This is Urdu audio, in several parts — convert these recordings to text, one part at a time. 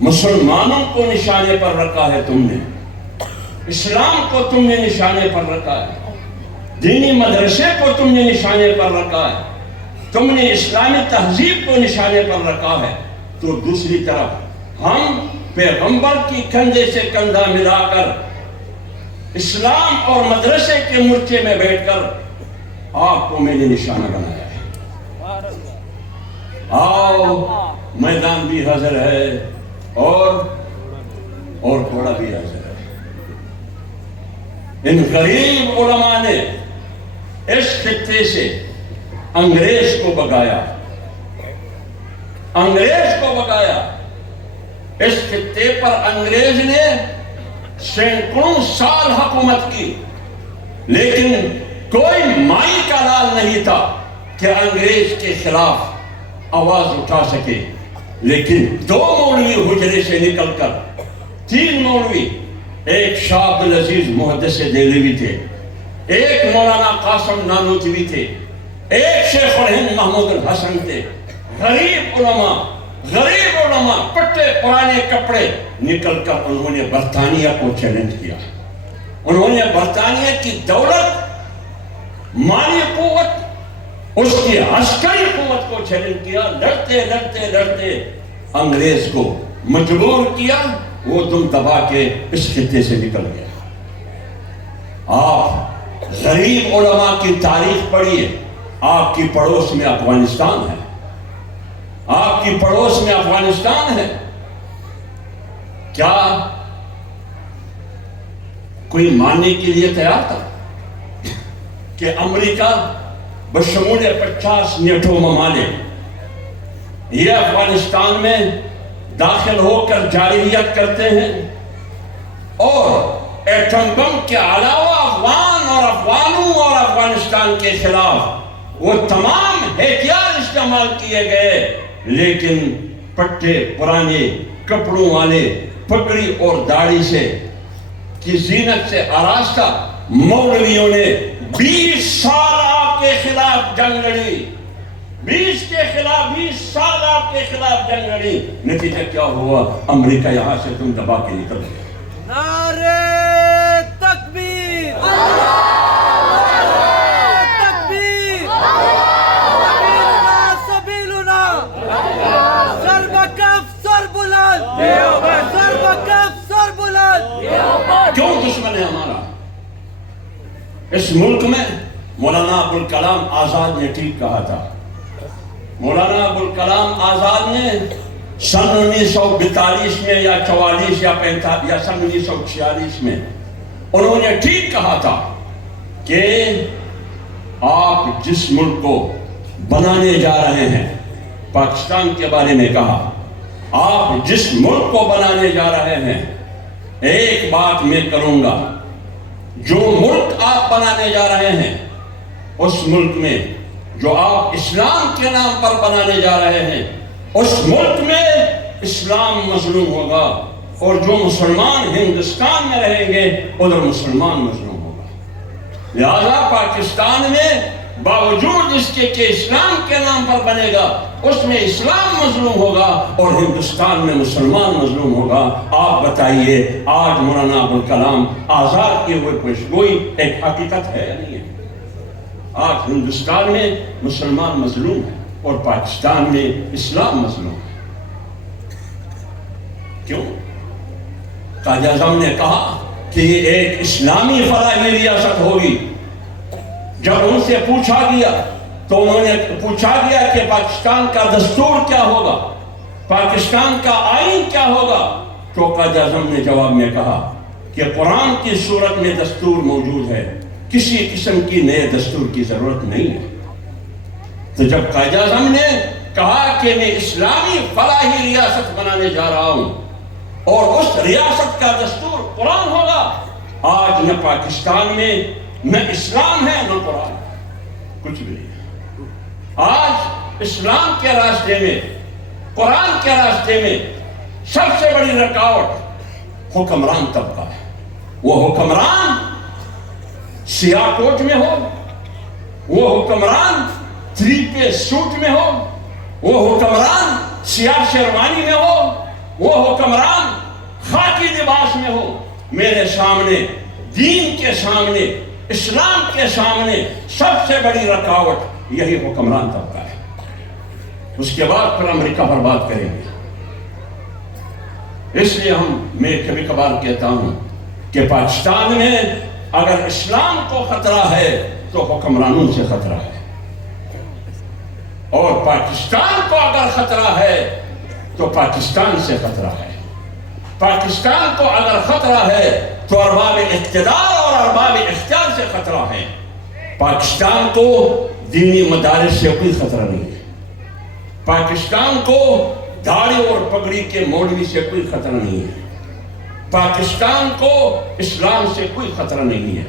مسلمانوں کو نشانے پر رکھا ہے تم نے، اسلام کو تم نے نشانے پر رکھا ہے، دینی مدرسے کو تم نے نشانے پر رکھا ہے، تم نے اسلامی تہذیب کو نشانے پر رکھا ہے، تو دوسری طرف ہم پیغمبر کی کندھے سے کندھا ملا کر اسلام اور مدرسے کے مورچے میں بیٹھ کر آپ کو میں نے نشانہ بنایا ہے۔ آؤ، میدان بھی حاضر ہے اور گھوڑا بھی حاضر ہے۔ ان غریب علماء نے اس خطے سے انگریز کو بھگایا، انگریز کو بھگایا۔ اس خطے پر انگریز نے سینکڑوں سال حکومت کی، لیکن کوئی مائی کا لال نہیں تھا کہ انگریز کے خلاف آواز اٹھا سکے۔ لیکن دو مولوی حجرے سے نکل کر، تین مولوی، ایک شاہ عبدالعزیز محدث دہلوی تھے، ایک مولانا قاسم نانوتوی تھے، ایک شیخ الہند محمود الحسن تھے۔ غریب علماء پٹے پرانے کپڑے نکل کر انہوں نے برطانیہ کو چیلنج کیا۔ انہوں نے برطانیہ کی دولت، مالی قوت، اس کی عسکری قوت کو چیلنج کیا۔ لڑتے انگریز کو مجبور کیا، وہ دم دبا کے اس خطے سے نکل گیا۔ آپ غریب علماء کی تاریخ پڑھیے۔ آپ کی پڑوس میں افغانستان ہے، آپ کی پڑوس میں افغانستان ہے۔ کیا کوئی ماننے کے لیے تیار تھا کہ امریکہ بشمول 50 نیٹو ممالک یہ افغانستان میں داخل ہو کر جارحیت کرتے ہیں، اور ایٹم بم کے علاوہ افغان اور افغانوں اور افغانستان کے خلاف وہ تمام ہتھیار استعمال کیے گئے، لیکن پٹے پرانے کپڑوں والے پگڑی اور داڑھی سے کی زینت سے آراستہ مولویوں نے 20 سال آپ کے خلاف جنگ لڑی، 20 سال آپ کے خلاف جنگ لڑی۔ نتیجہ کیا ہوا؟ امریکہ یہاں سے تم دبا کے نکل گئے۔ نعرہ تکبیر، تکبیر، سبیلنا، سر بکف سر بلند، سر بکف سر بلند۔ کیوں دشمن ہے ہمارا؟ اس ملک میں مولانا ابوالکلام آزاد نے ٹھیک کہا تھا۔ مولانا ابوالکلام آزاد نے سن 1942 میں یا 44 یا 45 یا سن 1946 میں انہوں نے ٹھیک کہا تھا کہ آپ جس ملک کو بنانے جا رہے ہیں، پاکستان کے بارے میں کہا، آپ جس ملک کو بنانے جا رہے ہیں، ایک بات میں کروں گا، جو ملک آپ بنانے جا رہے ہیں اس ملک میں جو آپ اسلام کے نام پر بنانے جا رہے ہیں، اس ملک میں اسلام مظلوم ہوگا، اور جو مسلمان ہندوستان میں رہیں گے ادھر مسلمان مظلوم ہوگا۔ لہذا پاکستان میں باوجود اس کے کہ اسلام کے نام پر بنے گا، اس میں اسلام مظلوم ہوگا اور ہندوستان میں مسلمان مظلوم ہوگا۔ آپ بتائیے، آج مولانا ابوالکلام آزاد کی ہوئے پیشگوئی ایک حقیقت ہے یا نہیں ہے؟ آج ہندوستان میں مسلمان مظلوم ہے اور پاکستان میں اسلام مظلوم ہے۔ کیوں؟ قائد اعظم نے کہا کہ یہ ایک اسلامی فلاحی ریاست ہوگی۔ جب ان سے پوچھا گیا تو انہوں نے پوچھا گیا کہ پاکستان کا دستور کیا ہوگا، پاکستان کا آئین کیا ہوگا، تو قائد اعظم نے جواب میں کہا کہ قرآن کی صورت میں دستور موجود ہے، کسی قسم کی نئے دستور کی ضرورت نہیں ہے۔ تو جب قائد اعظم نے کہا کہ میں اسلامی فلاحی ریاست بنانے جا رہا ہوں اور اس ریاست کا دستور قرآن ہوگا، آج نہ پاکستان میں نہ اسلام ہے نہ قرآن، کچھ بھی نہیں ہے۔ آج اسلام کے راستے میں، قرآن کے راستے میں سب سے بڑی رکاوٹ حکمران طبقہ ہے۔ وہ حکمران سیاہ کوٹ میں ہو، وہ حکمران 3 پیس سوٹ میں ہو، وہ حکمران سیاہ شیروانی میں ہو، وہ حکمران خاکی لباس میں ہو، میرے سامنے دین کے سامنے اسلام کے سامنے سب سے بڑی رکاوٹ یہی حکمران طبقہ ہے۔ اس کے بعد پھر امریکہ پر بات کریں گے۔ اس لیے میں کبھی کبھار کہتا ہوں کہ پاکستان میں اگر اسلام کو خطرہ ہے تو حکمرانوں سے خطرہ ہے، اور پاکستان کو اگر خطرہ ہے تو پاکستان سے خطرہ ہے۔ پاکستان کو اگر خطرہ ہے تو ارباب اقتدار اور ارباب اختیار سے خطرہ ہے۔ پاکستان کو دینی مدارس سے کوئی خطرہ نہیں ہے، پاکستان کو داڑھی اور پگڑی کے مولوی سے کوئی خطرہ نہیں ہے، پاکستان کو اسلام سے کوئی خطرہ نہیں ہے،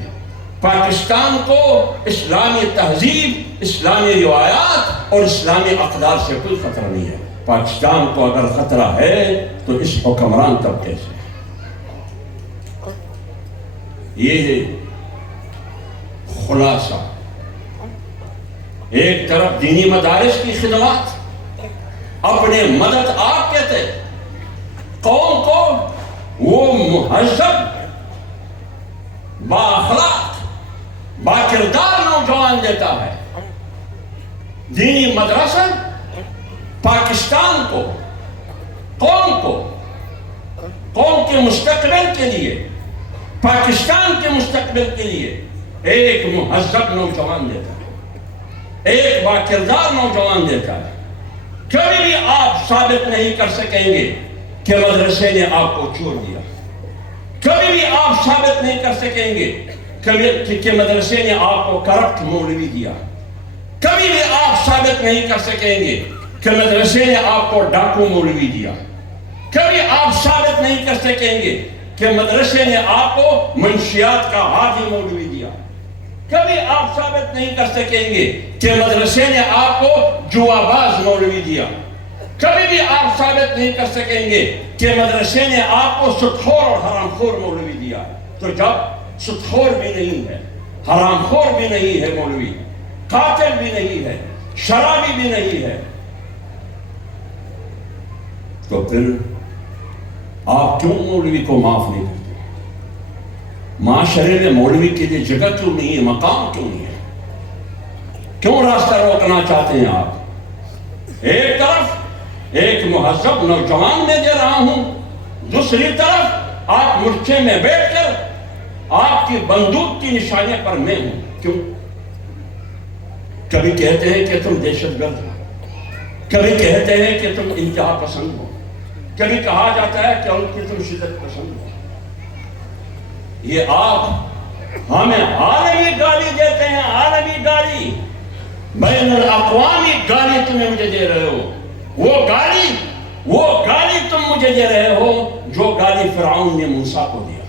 پاکستان کو اسلامی تہذیب، اسلامی روایات اور اسلامی اقدار سے کوئی خطرہ نہیں ہے۔ پاکستان کو اگر خطرہ ہے تو اس حکمران طبقے سے۔ یہ ہے خلاصہ۔ ایک طرف دینی مدارس کی خدمات، اپنے مدد آپ کہتے قوم کو وہ مہذب، بااخلاق، باکردار نوجوان دیتا ہے۔ دینی مدرسہ پاکستان کو، قوم کے مستقبل کے لیے، پاکستان کے مستقبل کے لیے ایک مہذب نوجوان دیتا ہے، ایک باکردار نوجوان دیتا ہے۔ کبھی بھی آپ ثابت نہیں کر سکیں گے کہ مدرسے نے آپ کو چھوڑ دیا، کبھی بھی آپ ثابت نہیں کر سکیں گے کہ مدرسے نے آپ کو کرپٹ مولوی دیا، کبھی بھی آپ ثابت نہیں کر سکیں گے کہ مدرسے نے آپ کو ڈاکو مولوی دیا، کبھی آپ ثابت نہیں کر سکیں گے کہ مدرسے نے آپ کو منشیات کا عادی مولوی دیا، کبھی آپ ثابت نہیں کر سکیں گے کہ مدرسے نے آپ کو جوا باز مولوی دیا، کبھی بھی آپ ثابت نہیں کر سکیں گے کہ مدرسے نے آپ کو سودخور اور حرام خور مولوی دیا۔ تو جب سودخور بھی نہیں ہے، حرام خور بھی نہیں ہے مولوی، قاتل بھی نہیں ہے، شرابی بھی نہیں ہے، تو پھر آپ کیوں مولوی کو معاف نہیں کرتے؟ معاشرے میں مولوی کے لیے جگہ کیوں نہیں ہے، مقام کیوں نہیں ہے؟ کیوں راستہ روکنا چاہتے ہیں آپ؟ ایک طرف ایک مہذب نوجوان میں دے رہا ہوں، دوسری طرف آپ مورچے میں بیٹھ کر آپ کی بندوق کی نشانے پر میں ہوں۔ کیوں؟ کبھی کہتے ہیں کہ تم دہشت گرد ہو، کبھی کہتے ہیں کہ تم انتہا پسند ہو، کبھی کہا جاتا ہے کہ ان کی تم شدت پسند ہو۔ یہ آپ ہمیں عالمی گالی دیتے ہیں، عالمی گالی، بین الاقوامی گالی تمہیں مجھے دے رہے ہو۔ وہ گالی تم مجھے دے رہے ہو جو گالی فرعون نے موسیٰ کو دیا،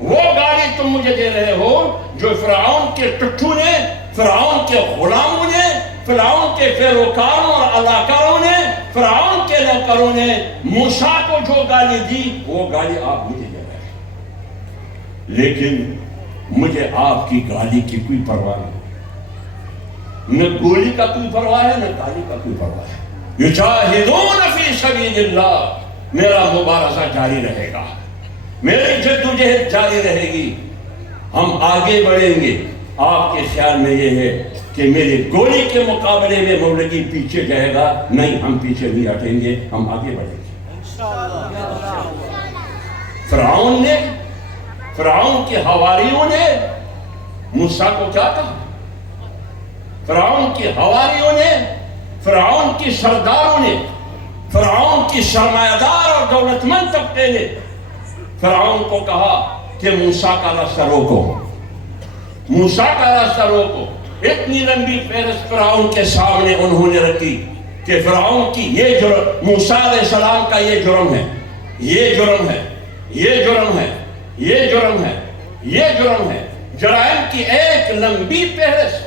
وہ گالی تم مجھے دے رہے ہو جو فرعون کے ٹٹھو نے، فرعون کے غلاموں نے، فرعون کے پیروکاروں اور علاقاروں نے، فرعون کے نوکروں نے موسیٰ کو جو گالی دی، وہ گالی آپ مجھے دے رہے ہیں۔ لیکن مجھے آپ کی گالی کی کوئی پرواہ نہیں، نہ گولی کا کوئی پرواہ ہے، نہ گالی کا کوئی پرواہ ہے۔ یجاہدون فی سبیل اللہ، میرا مبارزہ جاری رہے گا، میری جدوجہد جاری رہے گی، ہم آگے بڑھیں گے۔ آپ کے خیال میں یہ ہے کہ میری گولی کے مقابلے میں مولوی پیچھے جائے گا؟ نہیں، ہم پیچھے نہیں ہٹیں گے، ہم آگے بڑھیں گے۔ فرعون کے حواریوں نے موسیٰ کو کیا کہا؟ فرعون کے حواریوں نے، فرعون کی سرداروں نے، فرعون کی سرمایہ دار اور دولت مند طبقے نے فرعون کو کہا کہ موسیٰ کا راستہ روکو، موسیٰ کا راستہ روکو۔ اتنی لمبی فہرست فرعون کے سامنے انہوں نے رکھی کہ فرعون کی یہ جرم، موسیٰ علیہ السلام کا یہ جرم ہے، یہ جرم ہے، یہ جرم ہے، یہ جرم ہے، یہ جرم ہے۔ جرائم کی ایک لمبی فہرست۔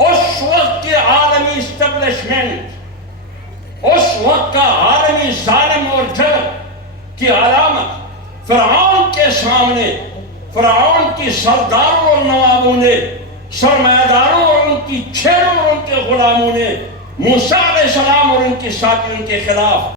اس وقت کے عالمی اسٹیبلشمنٹ، اس وقت کا عالمی ظالم اور جبر کی علامت فرعون کے سامنے، فرعون کی سرداروں اور نوابوں نے، سرمایہ داروں اور ان کی چھیڑوں اور ان کے غلاموں نے موسیٰ علیہ السلام اور ان کے ساتھیوں کے خلاف